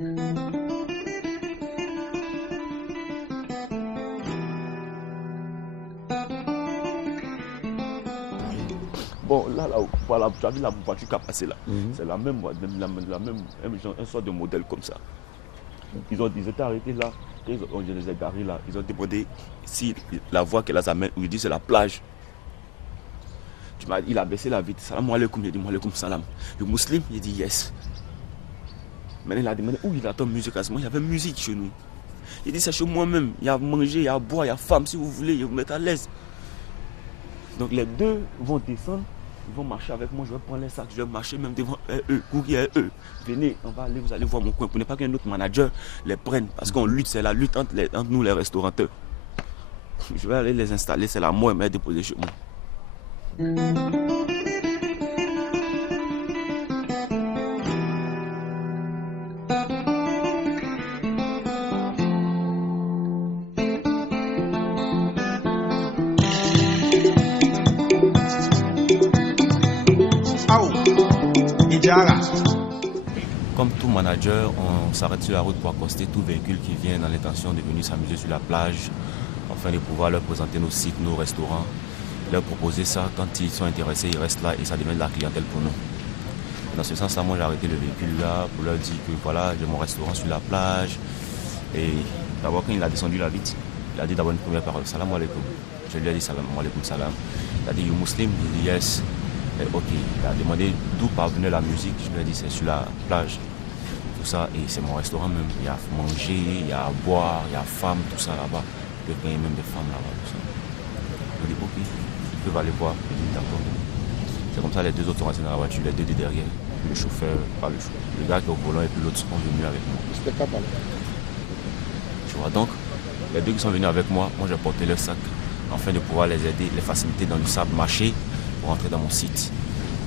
Bon, là, voilà, tu as vu la voiture qui a passé là. C'est la même, un sort de modèle comme ça. Ils étaient arrêtés là. Je les ai garés là. Ils ont demandé si la voie qu'elle a amène, où il dit c'est la plage. Il a baissé la vitre. Salam alaikum. Il dit alaikum salam. Le musulman, il dit yes. Maintenant, il a demandé où il attend musique à ce moment. Il y avait musique chez nous. Il dit c'est chez moi-même. Il y a à manger, il y a à boire, il y a femme. Si vous voulez, ils vous mettent à l'aise. Donc les deux vont descendre. Ils vont marcher avec moi, je vais prendre les sacs, je vais marcher même devant eux, courir eux. Venez, on va aller, vous allez voir mon coin. Pour ne pas qu'un autre manager les prenne. Parce qu'on lutte, c'est la lutte entre nous, les restaurateurs. Je vais aller les installer, c'est la moi, mais déposer chez moi. Comme tout manager, on s'arrête sur la route pour accoster tout véhicule qui vient dans l'intention de venir s'amuser sur la plage, afin de pouvoir leur présenter nos sites, nos restaurants, leur proposer ça. Quand ils sont intéressés, ils restent là et ça devient de la clientèle pour nous. Dans ce sens-là, moi j'ai arrêté le véhicule là pour leur dire que voilà, j'ai mon restaurant sur la plage. Et d'abord quand il a descendu la vitre, il a dit d'abord une première parole, salam alaikum. Je lui ai dit salam alaikum salam. Il a dit you muslim, il dit yes. Et ok, il a demandé d'où parvenait la musique, je lui ai dit c'est sur la plage. Tout ça, et c'est mon restaurant même. Il y a à manger, il y a à boire, il y a femme, tout ça là-bas. Je peux gagner même des femmes là-bas, tout ça. Je lui ai dit ok, ils peuvent aller voir. Je lui ai dit d'accord. C'est comme ça les deux autres sont restés dans la voiture, les deux de derrière. Le chauffeur, pas le chauffeur. Le gars qui est au volant et puis l'autre sont venus avec moi. Tu vois, donc, les deux qui sont venus avec moi, moi j'ai porté leur sac afin de pouvoir les aider, les faciliter dans le sable, marcher pour entrer dans mon site.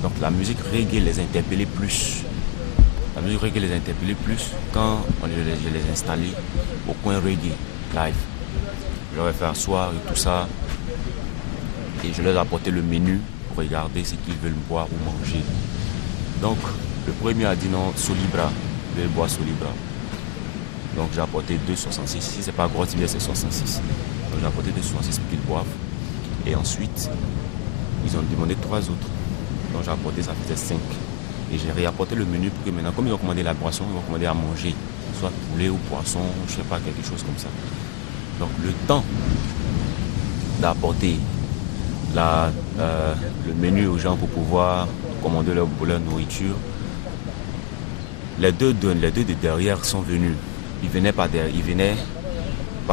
Donc la musique reggae les interpellait plus. La musique reggae les interpellait plus quand je les installais au coin reggae live. Je leur ai fait asseoir et tout ça. Et je leur ai apporté le menu pour regarder ce qu'ils veulent boire ou manger. Donc le premier a dit non, Solibra, il veut boire Solibra. Donc j'ai apporté 2,66. Si c'est pas gros, c'est 66. Donc j'ai apporté 2,66 pour qu'ils boivent. Et ensuite, ils ont demandé 3 autres. Donc j'ai apporté, ça faisait 5. Et j'ai réapporté le menu pour que maintenant, comme ils ont commandé la boisson, ils vont commander à manger. Soit poulet ou poisson, je sais pas, quelque chose comme ça. Donc le temps d'apporter le menu aux gens pour pouvoir commander leur nourriture, les deux de derrière sont venus. Ils venaient par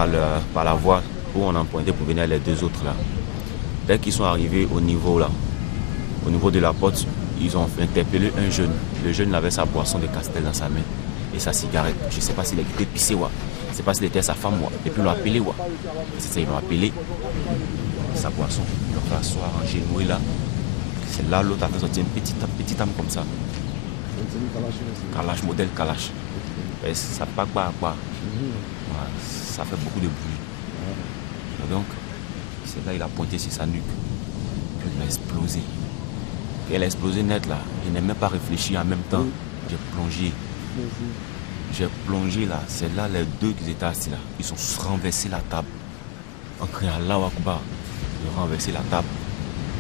la voie où on empruntait pour venir les deux autres là. Dès qu'ils sont arrivés au niveau de la porte, ils ont interpellé un jeune. Le jeune avait sa boisson de Castel dans sa main et sa cigarette. Je ne sais pas s'il était pissé ou je ne sais pas s'il était sa femme ou. Et puis ils l'ont appelé ou. C'est ça, ils l'ont appelé sa boisson. Ils l'ont fait asseoir en genouille là. C'est là l'autre a fait sortir une petite âme comme ça. Kalash, modèle Kalash. Et ça part pas à quoi. Ça fait beaucoup de bruit. Et donc, c'est là il a pointé sur sa nuque. Puis il a explosé. Et elle a explosé net là. Je n'ai même pas réfléchi en même temps. J'ai plongé. J'ai plongé là. C'est là les deux qui étaient assis là. Ils ont renversé la table. En criant Allahu Akbar. Ils ont renversé la table.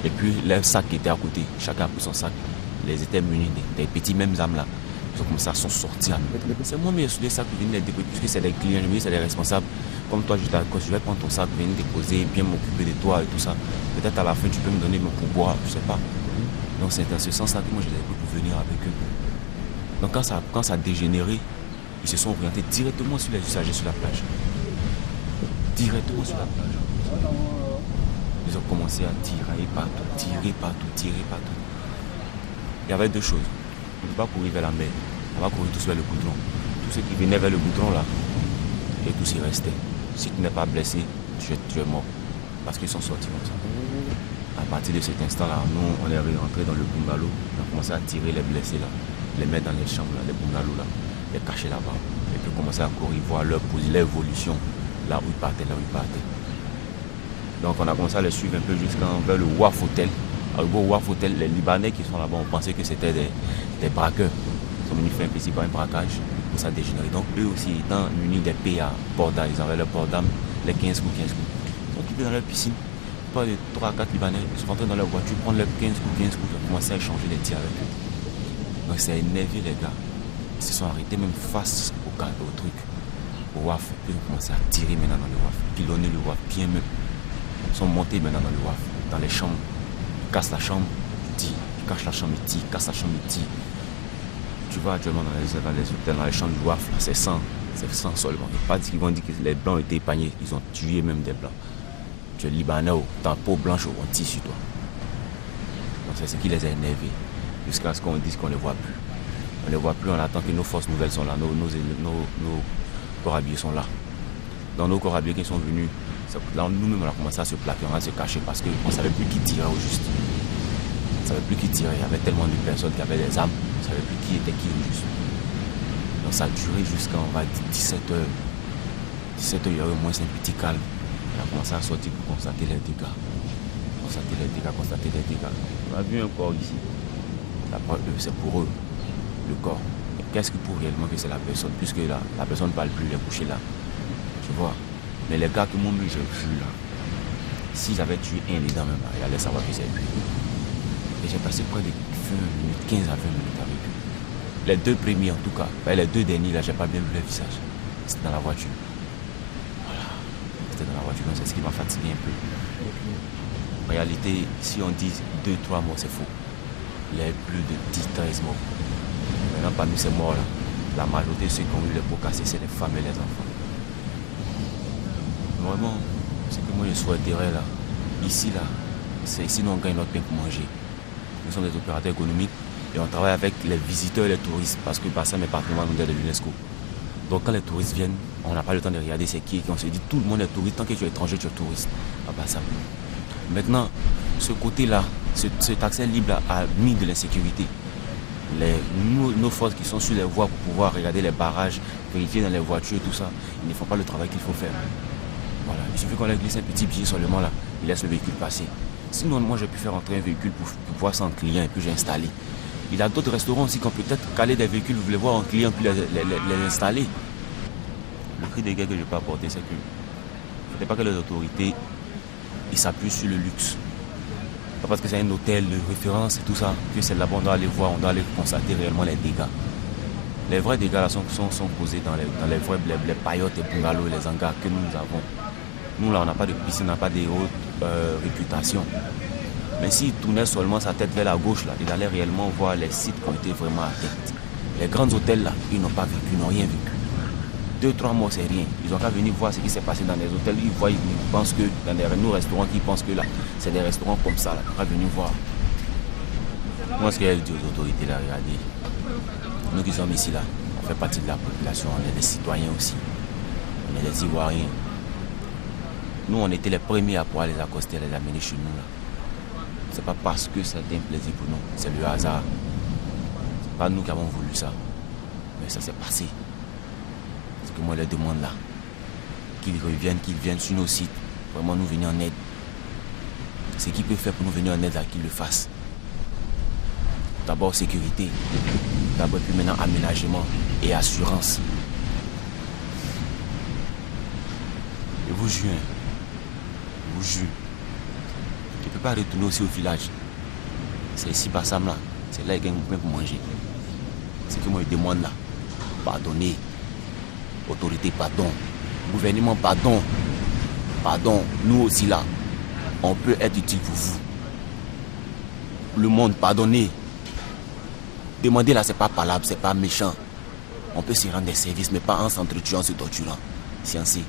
Et puis les sacs qui étaient à côté. Chacun a pris son sac. Ils étaient munis des petits mêmes âmes là. Ils ont comme ça, sont sortis. C'est moi mais les sacs qui viennent les déposer. Puisque c'est des clients, je me dis c'est des responsables. Comme toi, je vais prendre ton sac, venir déposer, bien m'occuper de toi et tout ça. Peut-être à la fin, tu peux me donner mon pourboire, je sais pas. Donc c'est dans ce sens-là que moi je les ai pris pour venir avec eux. Donc quand ça a dégénéré, ils se sont orientés directement sur les usagers sur la plage. Directement sur la plage. Ils ont commencé à tirer partout. Il y avait deux choses. On ne peut pas courir vers la mer. On va courir tous vers le goudron. Tous ceux qui venaient vers le goudron là, et tous y restaient. Si tu n'es pas blessé, tu es mort. Parce qu'ils sont sortis comme ça. À partir de cet instant-là, nous, on est rentré dans le bungalow. On a commencé à tirer les blessés là, les mettre dans les chambres, là, les bungalows là, les cacher là-bas. Et puis commencer à courir, voir leur évolution, là où ils partaient. Donc on a commencé à les suivre un peu vers le Waf Hotel. Au Waf Hotel, les Libanais qui sont là-bas, on pensait que c'était des braqueurs. Ils sont venus faire un petit braquage. ça a dégénéré. Donc eux aussi, étant munis des pays à port d'armes, ils avaient leur port d'armes, les 15 coups, 15 coups. Ils sont tombés dans leur piscine, pas de 3 à 4 Libanais, ils sont rentrés dans leur voiture, prendre leurs 15 coups, ils ont commencé à échanger les tirs avec eux. Donc ça a énervé les gars. Ils se sont arrêtés même face au truc, au WAF. Puis ils ont commencé à tirer maintenant dans le WAF, pilonner le WAF, bien même. Ils sont montés maintenant dans le WAF, dans les chambres. Ils cassent la chambre, ils tirent. Ils cachent la chambre, ils tirent. Ils cassent la chambre, ils tirent. Tu vas actuellement dans les hôtels, dans les chambres du WAF, c'est 100 seulement. Ils pas dit qu'ils vont dire que les blancs étaient épargnés. Ils ont tué même des blancs. Tu es libanais, ta peau blanche, on tire sur toi. Donc c'est ce qui les a énervés. Jusqu'à ce qu'on dise qu'on ne les voit plus. On ne les voit plus, on attend que nos forces nouvelles sont là, nos corps habillés sont là. Dans nos corps habillés qui sont venus, là nous-mêmes on a commencé à se plaquer, on a se cacher parce qu'on ne savait plus qui tirait au juste. On ne savait plus qui tirait, il y avait tellement de personnes qui avaient des armes, on ne savait plus qui était qui au juste. Donc ça a duré jusqu'à, on va dire, 17h. 17h, il y avait au moins un petit calme. On a commencé à sortir pour constater les dégâts. Constater les dégâts. On a vu un corps ici. D'après eux, c'est pour eux, le corps. Mais qu'est-ce qui prouve réellement que c'est la personne? Puisque la personne ne parle plus, elle est couchée là. Tu vois. Mais les gars que moi j'ai vu là, s'ils avaient tué un dedans même, ils allaient savoir que c'est lui. Et j'ai passé près de 20 minutes, 15 à 20 minutes avec eux. Les deux premiers en tout cas, les deux derniers là, j'ai pas bien vu leur visage. C'était dans la voiture. Voilà. C'était dans la voiture, donc c'est ce qui m'a fatigué un peu. En réalité, si on dit 2-3 morts, c'est faux. Il y a eu plus de 10-13 morts. Maintenant, parmi ces morts-là, la majorité de ceux qui ont eu les peaux cassées, c'est les femmes et les enfants. Vraiment, ce que moi je souhaiterais là, ici là, c'est ici nous on gagne notre pain pour manger. Nous sommes des opérateurs économiques et on travaille avec les visiteurs et les touristes parce que Bassam est patrimoine mondial de l'UNESCO. Donc quand les touristes viennent, on n'a pas le temps de regarder c'est qui et qui. On se dit tout le monde est touriste, tant que tu es étranger, tu es touriste à Bassam. Maintenant, ce côté-là, cet accès libre a mis de l'insécurité. Nos forces qui sont sur les voies pour pouvoir regarder les barrages, vérifier dans les voitures et tout ça, ils ne font pas le travail qu'il faut faire. Voilà, il suffit qu'on leur glisse un petit billet seulement là, ils laissent le véhicule passer. Sinon, moi j'ai pu faire entrer un véhicule pour voir ça en client et puis j'ai installé. Il y a d'autres restaurants aussi qui ont peut-être calé des véhicules, vous voulez voir en client puis les installer. Le cri des gars que je peux apporter, c'est que il ne faut pas que les autorités ils s'appuient sur le luxe. Pas parce que c'est un hôtel de référence et tout ça, que c'est là-bas on doit aller voir, on doit aller constater réellement les dégâts. Les vrais dégâts là sont causés dans les vrais les paillotes et bungalows et les hangars que nous avons. Nous là on n'a pas de piscine, on n'a pas de haute réputation. Mais s'il tournait seulement sa tête vers la gauche là, il allait réellement voir les sites qui ont été vraiment atteints. Les grands hôtels là, ils n'ont pas vécu, ils n'ont rien vécu. 2-3 mois c'est rien. Ils ont qu'à venir voir ce qui s'est passé dans les hôtels. Ils voient, ils pensent que dans nos restaurants, ils pensent que là, c'est des restaurants comme ça là. Ils ont qu'à venir voir. Moi ce qu'il y a dit aux autorités là, regardez. Nous qui sommes ici là, on fait partie de la population, on est des citoyens aussi. On est des Ivoiriens. Nous on était les premiers à pouvoir les accoster, les amener chez nous là. C'est pas parce que ça a été un plaisir pour nous, c'est le hasard. C'est pas nous qui avons voulu ça. Mais ça s'est passé. Ce que moi je leur demande là, qu'ils viennent sur nos sites, vraiment nous venir en aide. Ce qu'ils peuvent faire pour nous venir en aide là, qu'ils le fassent. D'abord sécurité, d'abord puis maintenant aménagement et assurance. Je vous jure, je ne peux pas retourner aussi au village. C'est ici Bassam là, c'est là qu'il y a un pain pour manger. Ce que moi je demande là, pardonnez. Autorité, pardon. Gouvernement, pardon. Pardon. Nous aussi là, on peut être utile pour vous. Le monde, pardonnez. Demander là, c'est pas palable, c'est pas méchant. On peut se rendre des services, mais pas en s'entretuant, se torturant. Sciencé.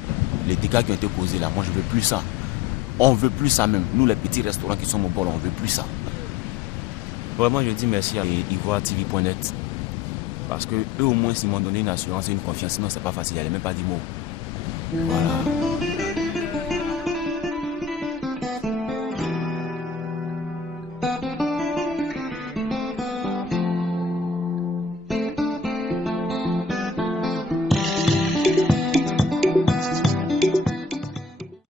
Les dégâts qui ont été causés là, moi je veux plus ça. On veut plus ça même. Nous les petits restaurants qui sont au bord, on veut plus ça. Vraiment, je dis merci à ivoiretv.net. Parce que eux au moins, s'ils m'ont donné une assurance et une confiance, sinon c'est pas facile, elle n'est même pas dit mot. Voilà.